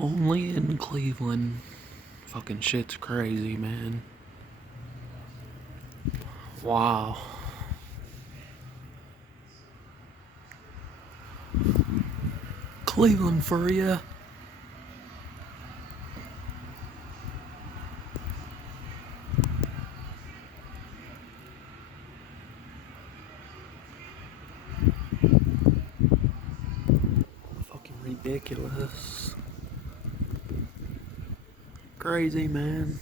Only in Cleveland. Fucking shit's crazy, man. Wow. Cleveland for ya. Fucking ridiculous. Crazy, man.